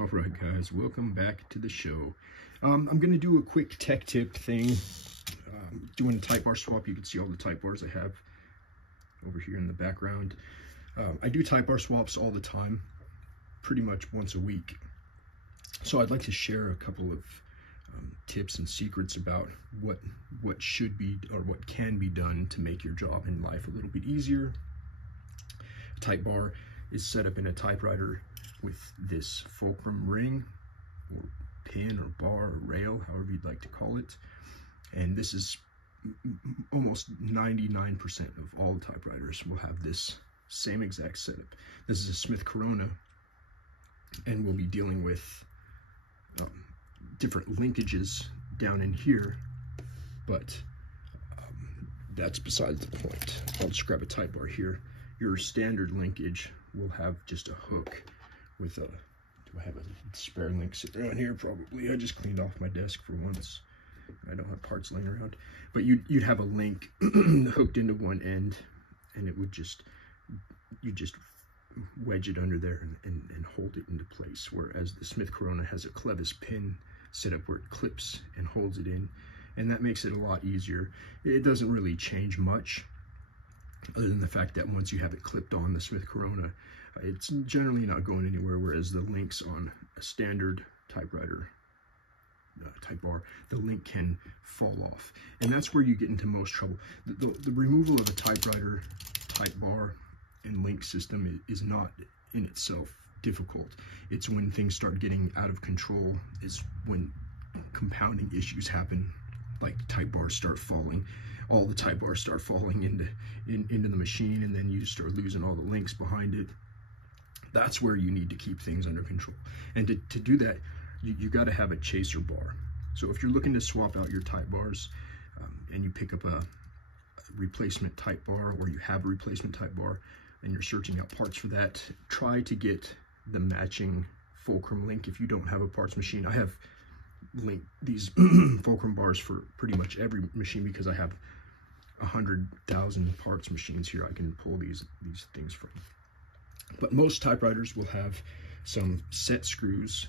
All right, guys, welcome back to the show. I'm going to do a quick tech tip thing. Doing a type bar swap. You can see all the type bars I have over here in the background. I do type bar swaps all the time, pretty much once a week. So I'd like to share a couple of tips and secrets about what should be or what can be done to make your job in life a little bit easier. A type bar is set up in a typewriter with this fulcrum ring or pin or bar or rail, however you'd like to call it. And this is almost 99% of all typewriters will have this same exact setup. This is a Smith Corona, and we'll be dealing with different linkages down in here, but that's besides the point. I'll just grab a type bar here. Your standard linkage will have just a hook with a, do I have a spare link sitting around here? Probably. I just cleaned off my desk for once. I don't have parts laying around. But you'd have a link hooked into one end, and it would you just wedge it under there and hold it into place. Whereas the Smith Corona has a clevis pin set up where it clips and holds it in, and that makes it a lot easier. It doesn't really change much, other than the fact that once you have it clipped on the Smith Corona, it's generally not going anywhere, whereas the links on a standard typewriter type bar, the link can fall off, and that's where you get into most trouble. The removal of a typewriter type bar and link system is not in itself difficult. It's when things start getting out of control is when compounding issues happen, like type bars start falling. All the type bars start falling into the machine, and then you start losing all the links behind it. That's where you need to keep things under control. And to do that, you got to have a chaser bar. So if you're looking to swap out your type bars and you pick up a replacement type bar, or you have a replacement type bar and you're searching out parts for that, try to get the matching fulcrum link. If you don't have a parts machine, I have these fulcrum bars for pretty much every machine because I have 100,000 parts machines here I can pull these things from. But most typewriters will have some set screws,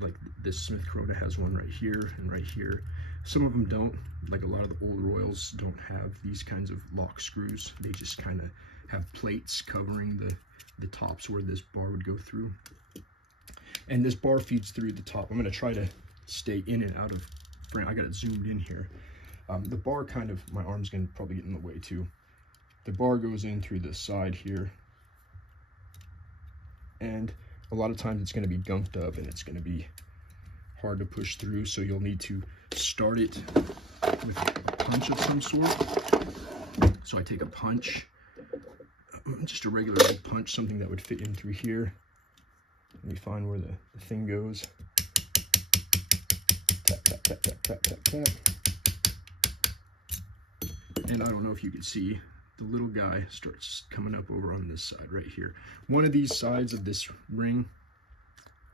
like this Smith Corona has one right here and right here. Some of them don't, like a lot of the old Royals don't have these kinds of lock screws. They just kind of have plates covering the tops where this bar would go through. And this bar feeds through the top. I'm going to try to stay in and out of frame. I got it zoomed in here. The bar kind of, my arm's going to probably get in the way too. The bar goes in through the side here, and a lot of times it's going to be gunked up and it's going to be hard to push through, so you'll need to start it with a punch of some sort. So I take a punch, just a regular old punch, something that would fit in through here. Let me find where the thing goes. Tap, tap, tap, tap, tap, tap, tap. And I don't know if you can see, the little guy starts coming up over on this side right here. One of these sides of this ring,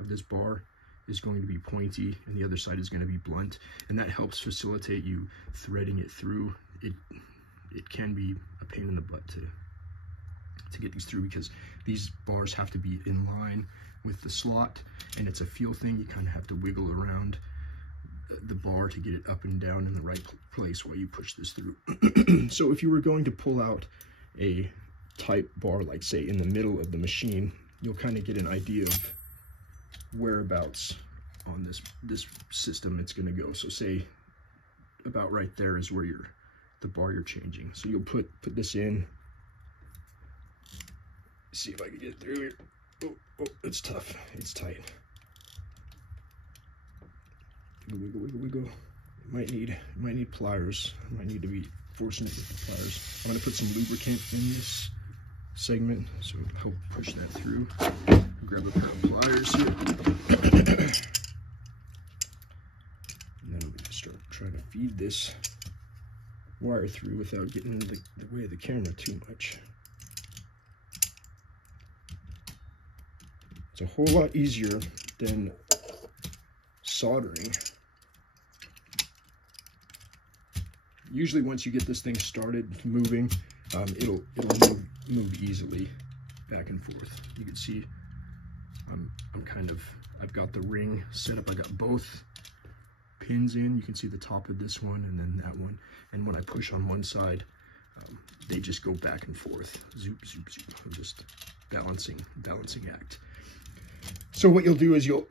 of this bar, is going to be pointy, and the other side is going to be blunt, and that helps facilitate you threading it through. It can be a pain in the butt to get these through, because these bars have to be in line with the slot, and it's a feel thing. You kind of have to wiggle around the bar to get it up and down in the right place while you push this through. So if you were going to pull out a type bar, like say in the middle of the machine, you'll kind of get an idea of whereabouts on this system it's going to go. So say about right there is where the bar you're changing. So you'll put this in. See if I can get through here. Oh, it's tough. It's tight. Wiggle, wiggle, wiggle. It might need pliers. I might need to be forcing it with pliers. I'm going to put some lubricant in this segment, so help push that through. Grab a pair of pliers here. And then I'm going to start trying to feed this wire through without getting in the way of the camera too much. It's a whole lot easier than soldering. Usually once you get this thing started moving, it'll move easily back and forth. You can see I've got the ring set up. I got both pins in. You can see the top of this one and then that one. And when I push on one side, they just go back and forth. Zoop, zoop, zoop. Just balancing act. So what you'll do is you'll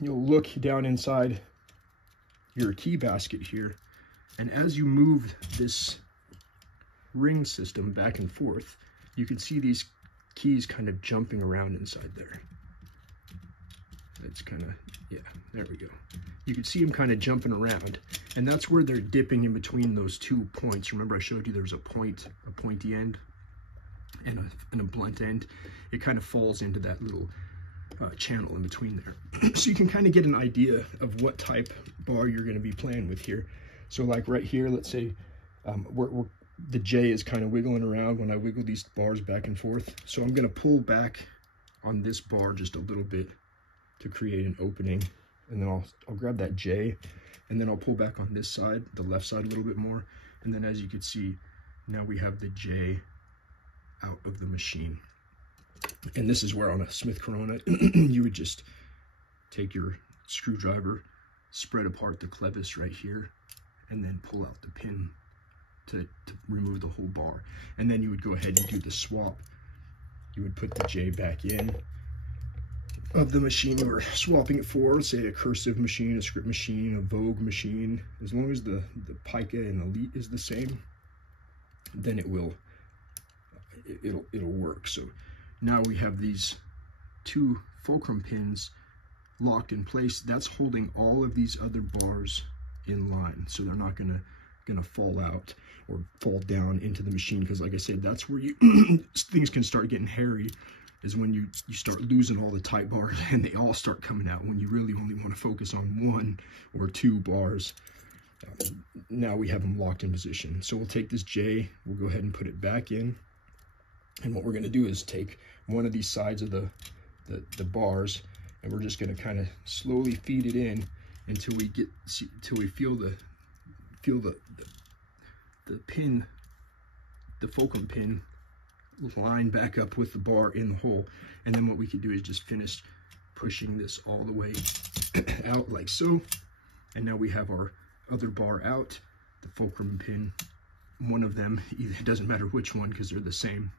you'll look down inside your key basket here, and as you move this ring system back and forth, you can see these keys kind of jumping around inside there. That's kind of, yeah, there we go. You can see them kind of jumping around, and that's where they're dipping in between those 2 points. Remember I showed you there was a pointy end and a blunt end. It kind of falls into that little channel in between there. So you can kind of get an idea of what type bar you're going to be playing with here. So like right here, let's say the J is kind of wiggling around when I wiggle these bars back and forth. So I'm going to pull back on this bar just a little bit to create an opening, and then I'll grab that J, and then I'll pull back on this side, the left side, a little bit more, and then as you can see, now we have the J out of the machine. And this is where on a Smith Corona you would just take your screwdriver, spread apart the clevis right here, and then pull out the pin to remove the whole bar. And then you would go ahead and do the swap. You would put the J back in of the machine we were swapping it for, say a cursive machine, a script machine, a Vogue machine. As long as the Pica and Elite is the same, then it'll work. So now we have these 2 fulcrum pins locked in place. That's holding all of these other bars in line, so they're not gonna fall out or fall down into the machine, because like I said, that's where you things can start getting hairy, is when you start losing all the tight bars and they all start coming out when you really only want to focus on 1 or 2 bars. Now we have them locked in position. So we'll take this J, we'll go ahead and put it back in, and what we're going to do is take one of these sides of the bars, and we're just going to kind of slowly feed it in until we feel the pin, the fulcrum pin, line back up with the bar in the hole. And then what we can do is just finish pushing this all the way out like so. And now we have our other bar out, the fulcrum pin, one of them, it doesn't matter which one because they're the same,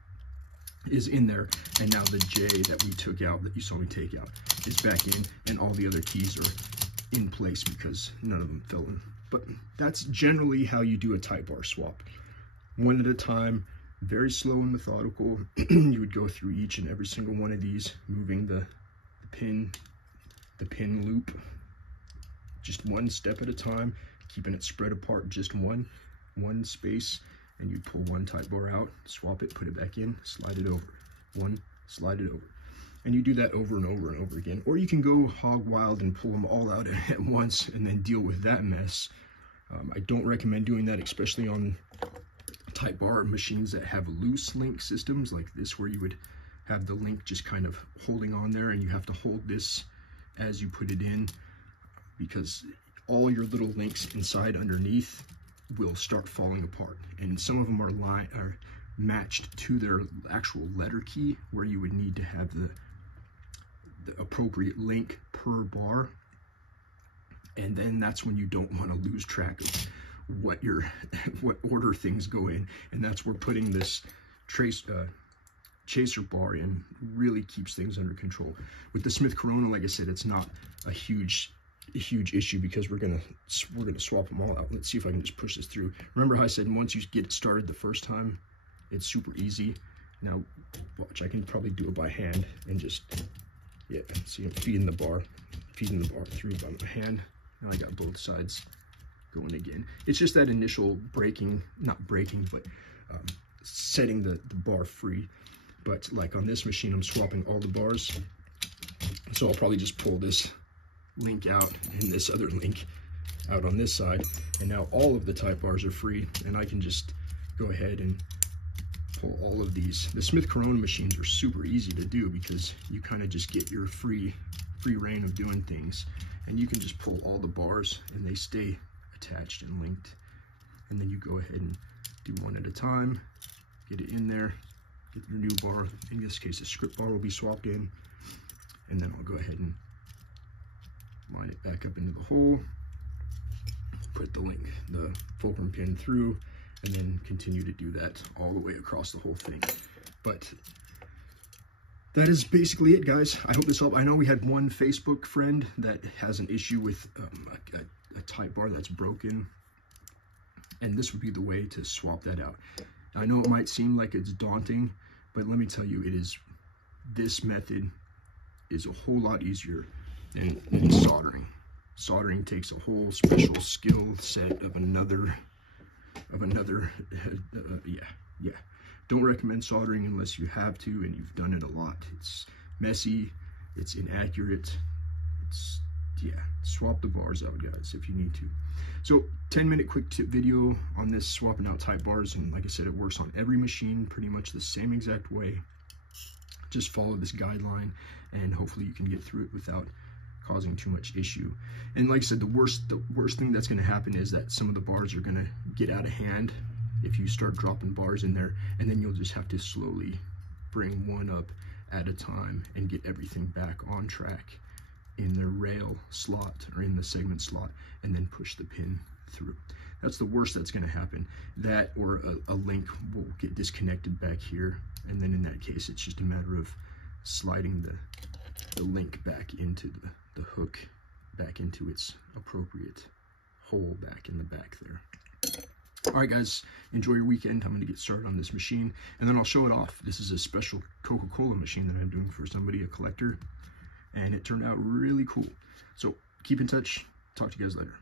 is in there. And now the J that we took out, that you saw me take out, is back in, and all the other keys are in place because none of them fell in. But that's generally how you do a type bar swap. One at a time, very slow and methodical. You would go through each and every single one of these, moving the pin loop, just one step at a time, keeping it spread apart, just one space, and you pull one type bar out, swap it, put it back in, slide it over, one, slide it over. And you do that over and over and over again. Or you can go hog wild and pull them all out at once and then deal with that mess. I don't recommend doing that, especially on type bar machines that have loose link systems like this, where you would have the link just kind of holding on there and you have to hold this as you put it in, because all your little links inside underneath will start falling apart. And some of them are matched to their actual letter key, where you would need to have the appropriate link per bar. And then that's when you don't want to lose track of what order things go in, and that's where putting this chaser bar in really keeps things under control. With the Smith Corona, like I said, it's not a huge issue because we're gonna swap them all out. Let's see if I can just push this through. Remember how I said once you get it started the first time, it's super easy. Now watch, I can probably do it by hand and just, yeah, see I'm feeding the bar through by my hand. Now I got both sides going again. It's just that initial setting the bar free. But like on this machine, I'm swapping all the bars, so I'll probably just pull this link out and this other link out on this side, and now all of the type bars are free, and I can just go ahead and pull all of these. The Smith Corona machines are super easy to do because you kind of just get your free reign of doing things, and you can just pull all the bars and they stay attached and linked. And then you go ahead and do one at a time, get it in there, get your new bar. In this case, the script bar will be swapped in, and then I'll go ahead and line it back up into the hole, put the fulcrum pin through, and then continue to do that all the way across the whole thing. But that is basically it, guys. I hope this helped. I know we had one Facebook friend that has an issue with a type bar that's broken, and this would be the way to swap that out. I know it might seem like it's daunting, but let me tell you, this method is a whole lot easier than soldering. Soldering takes a whole special skill set of another, yeah. Don't recommend soldering unless you have to and you've done it a lot. It's messy, it's inaccurate, yeah, swap the bars out, guys, if you need to. So 10-minute quick tip video on this swapping out type bars, and like I said, it works on every machine pretty much the same exact way. Just follow this guideline and hopefully you can get through it without causing too much issue. And like I said, the worst thing that's going to happen is that some of the bars are going to get out of hand if you start dropping bars in there, and then you'll just have to slowly bring one up at a time and get everything back on track in the rail slot or in the segment slot, and then push the pin through. That's the worst that's going to happen. That or a link will get disconnected back here, and then in that case it's just a matter of sliding the link back into the hook back into its appropriate hole back in the back there. All right, guys, enjoy your weekend. I'm going to get started on this machine, and then I'll show it off. This is a special Coca-Cola machine that I'm doing for somebody, a collector, and it turned out really cool. So keep in touch. Talk to you guys later.